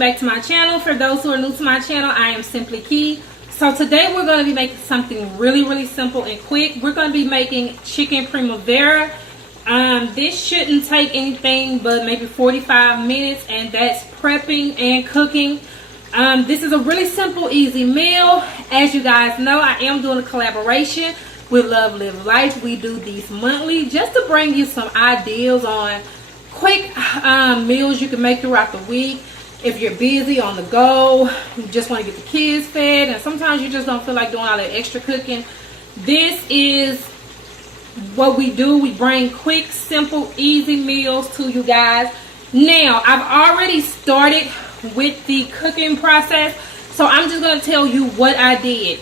back to my channel. For those who are new to my channel, I am SimpliKeiis. So today we're going to be making something really simple and quick. We're going to be making chicken Primavera. This shouldn't take anything but maybe 45 minutes, and that's prepping and cooking. This is a really simple, easy meal. As you guys know, I am doing a collaboration with LoveLiveLife. We do these monthly just to bring you some ideas on quick meals you can make throughout the week. If you're busy, on the go, you just want to get the kids fed, and sometimes you just don't feel like doing all that extra cooking, this is what we do. We bring quick, simple, easy meals to you guys. Now, I've already started with the cooking process, so I'm just going to tell you what I did.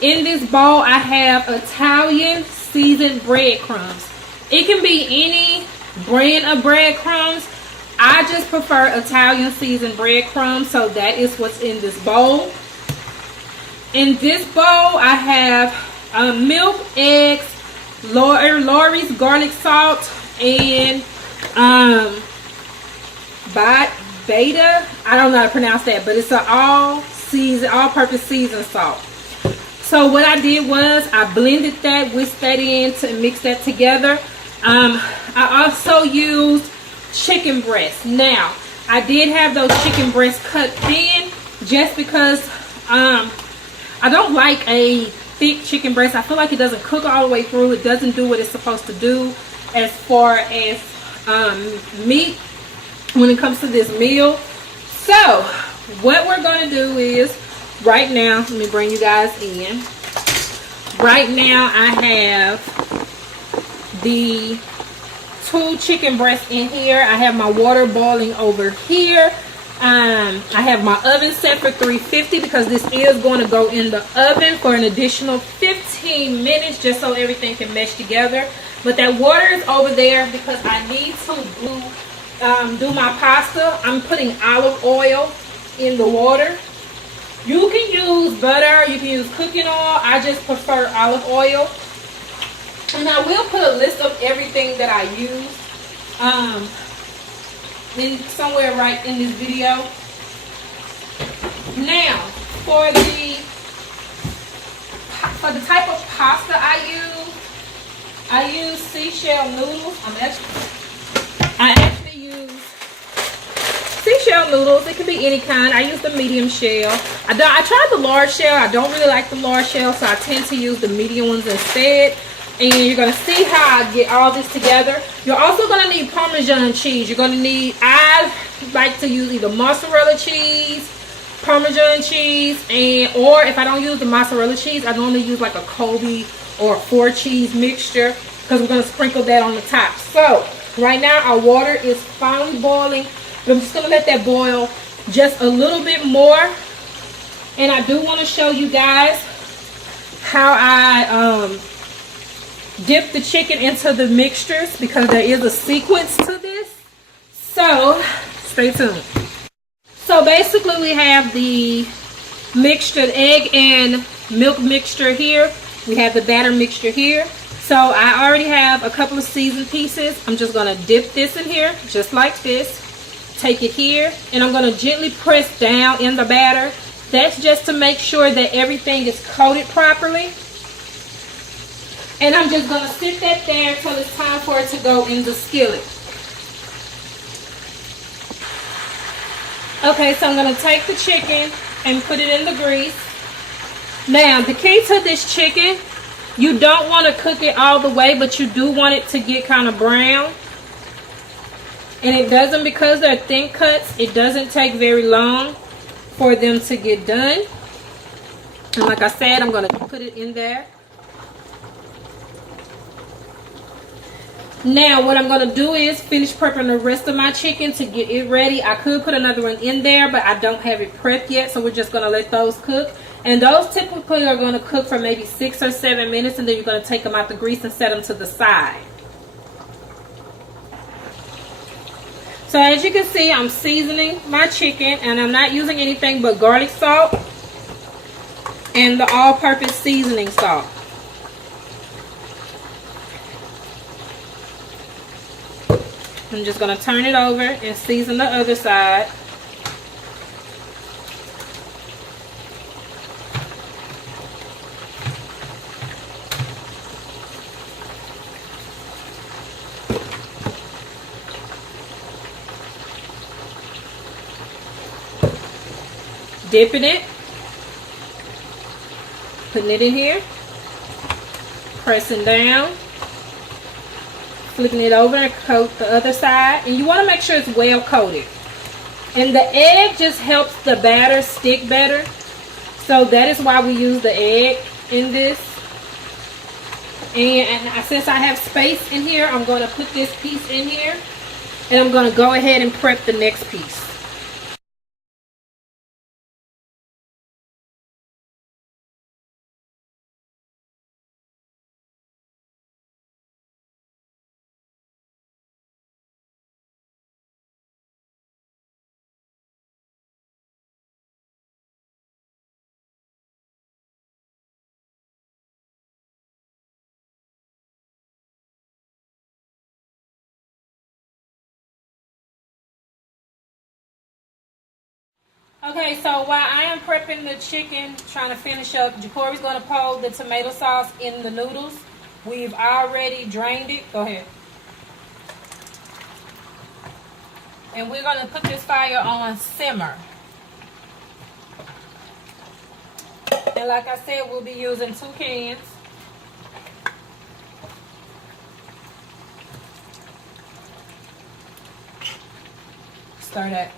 In this bowl, I have Italian seasoned breadcrumbs. It can be any brand of breadcrumbs. I just prefer Italian seasoned breadcrumbs, so that is what's in this bowl. In this bowl, I have milk, eggs, Lawry's garlic salt, and beta. I don't know how to pronounce that, but it's an all-purpose seasoned salt. So what I did was I blended that, whisked that in to mix that together. I also used chicken breast. Now, I did have those chicken breasts cut thin just because I don't like a thick chicken breast. I feel like it doesn't cook all the way through. It doesn't do what it's supposed to do as far as meat when it comes to this meal. So, what we're going to do is, right now, let me bring you guys in. Right now, I have the 2 chicken breasts in here. I have my water boiling over here. I have my oven set for 350 because this is going to go in the oven for an additional 15 minutes just so everything can mesh together. But that water is over there because I need to do my pasta. I'm putting olive oil in the water. You can use butter, you can use cooking oil. I just prefer olive oil. And I will put a list of everything that I use in somewhere right in this video. Now, for the type of pasta I use seashell noodles. I actually use seashell noodles. It can be any kind. I use the medium shell. I tried the large shell. I don't really like the large shell, so I tend to use the medium ones instead. And you're going to see how I get all this together. You're also going to need Parmesan cheese. You're going to need, I like to use either mozzarella cheese, Parmesan cheese, or if I don't use the mozzarella cheese, I normally use like a Kobe or a 4 cheese mixture because we're going to sprinkle that on the top. So, right now our water is finally boiling. I'm just going to let that boil just a little bit more. And I do want to show you guys how I dip the chicken into the mixtures because there is a sequence to this. So, stay tuned. So basically we have the mixture, egg and milk mixture here. We have the batter mixture here. So I already have a couple of seasoned pieces. I'm just going to dip this in here just like this. Take it here and I'm going to gently press down in the batter. That's just to make sure that everything is coated properly. And I'm just going to sit that there until it's time for it to go in the skillet. Okay, so I'm going to take the chicken and put it in the grease. Now, the key to this chicken, you don't want to cook it all the way, but you do want it to get kind of brown. And it doesn't, because they're thin cuts, it doesn't take very long for them to get done. And like I said, I'm going to put it in there. Now what I'm going to do is finish prepping the rest of my chicken to get it ready. I could put another one in there, but I don't have it prepped yet, so we're just going to let those cook. And those typically are going to cook for maybe 6 or 7 minutes, and then you're going to take them out the grease and set them to the side. So as you can see, I'm seasoning my chicken, and I'm not using anything but garlic salt and the all-purpose seasoning salt. I'm just going to turn it over and season the other side. dipping it, putting it in here, pressing down, flipping it over and coat the other side. And you want to make sure it's well coated. And the egg just helps the batter stick better. So that is why we use the egg in this. And since I have space in here, I'm going to put this piece in here. And I'm going to go ahead and prep the next piece. Okay, so while I am prepping the chicken, trying to finish up, Jacory's going to pour the tomato sauce in the noodles. We've already drained it. Go ahead. And we're going to put this fire on simmer. And like I said, we'll be using 2 cans. Stir that.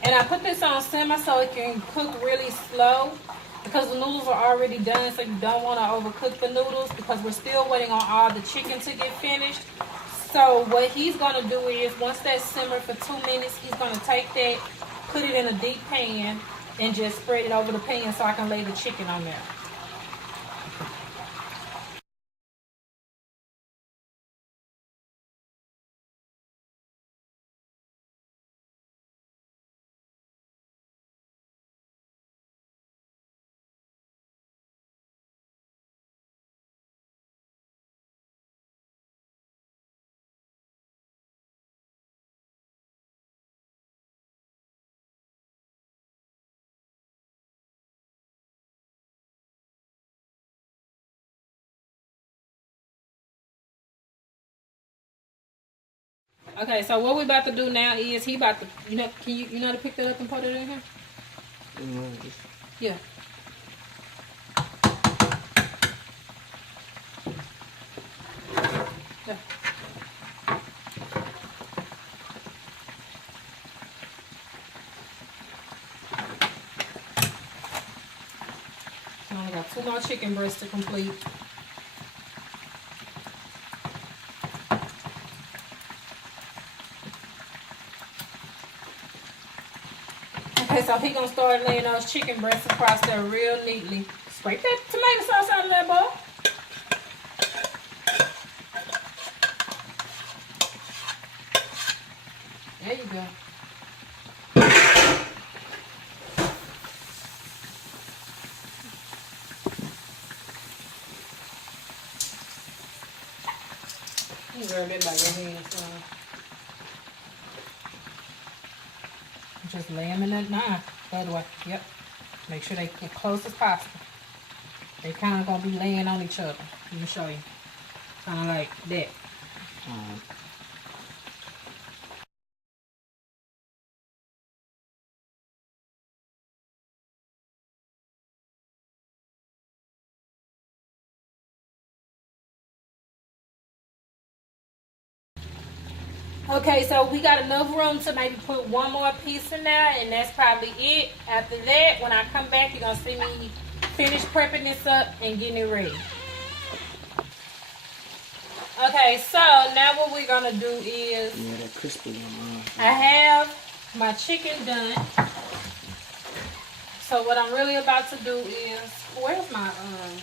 And I put this on simmer so it can cook really slow because the noodles are already done, so you don't want to overcook the noodles because we're still waiting on all the chicken to get finished. So what he's going to do is once that's simmered for 2 minutes, he's going to take that, put it in a deep pan, and just spread it over the pan so I can lay the chicken on there. Okay, so what we about to do now is he about to, you know how to pick that up and put it in here? Yeah. Yeah. I only got 2 more chicken breasts to complete. Okay, so he gonna start laying those chicken breasts across there real neatly. Scrape that tomato sauce out of that bowl. There you go. You can grab it by your hands, son. Just lay them in that knife. The other way. Yep. Make sure they get close as possible. They kind of going to be laying on each other. Let me show you. Kind of like that. Okay, so we got enough room to maybe put 1 more piece in there, and that's probably it. After that, when I come back, you're going to see me finish prepping this up and getting it ready. Okay, so now what we're going to do is, that crispy one. I have my chicken done. So what I'm really about to do is, where's my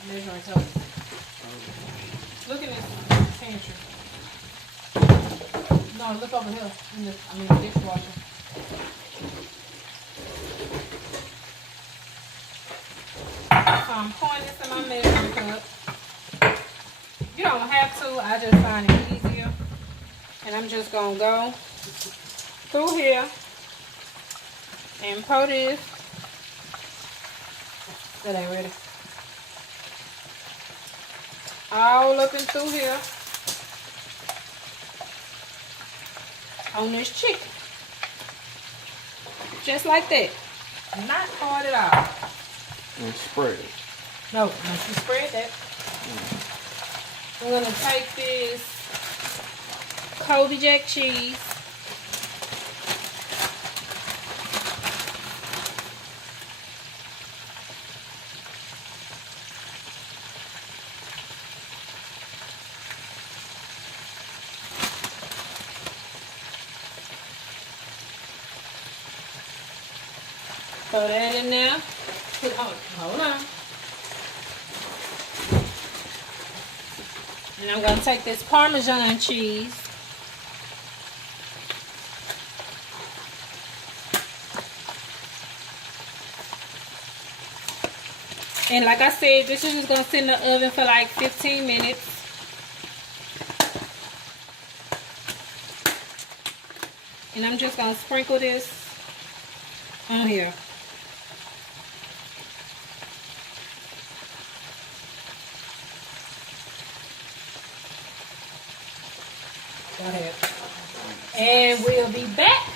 measuring cup? Look in this pantry. No, look over here in this, the dishwasher. So I'm pouring this in my measuring cup. You don't have to, I just find it easier. And I'm just gonna go through here and pour this That ain't ready. All up and through here on this chicken. Just like that. Not hard at all. And spread it. No, once you spread that. I'm going to take this Colby Jack cheese. Throw that in there. Hold on. And I'm going to take this Parmesan cheese. And like I said, this is just going to sit in the oven for like 15 minutes. And I'm just going to sprinkle this on here. Go ahead. And we'll be back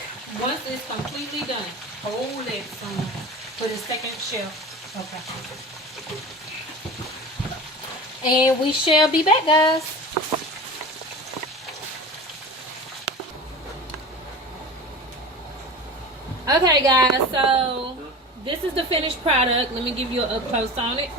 once it's completely done. Hold it for the second shelf. Okay. And we shall be back, guys. Okay, guys, so this is the finished product. Let me give you an up close on it.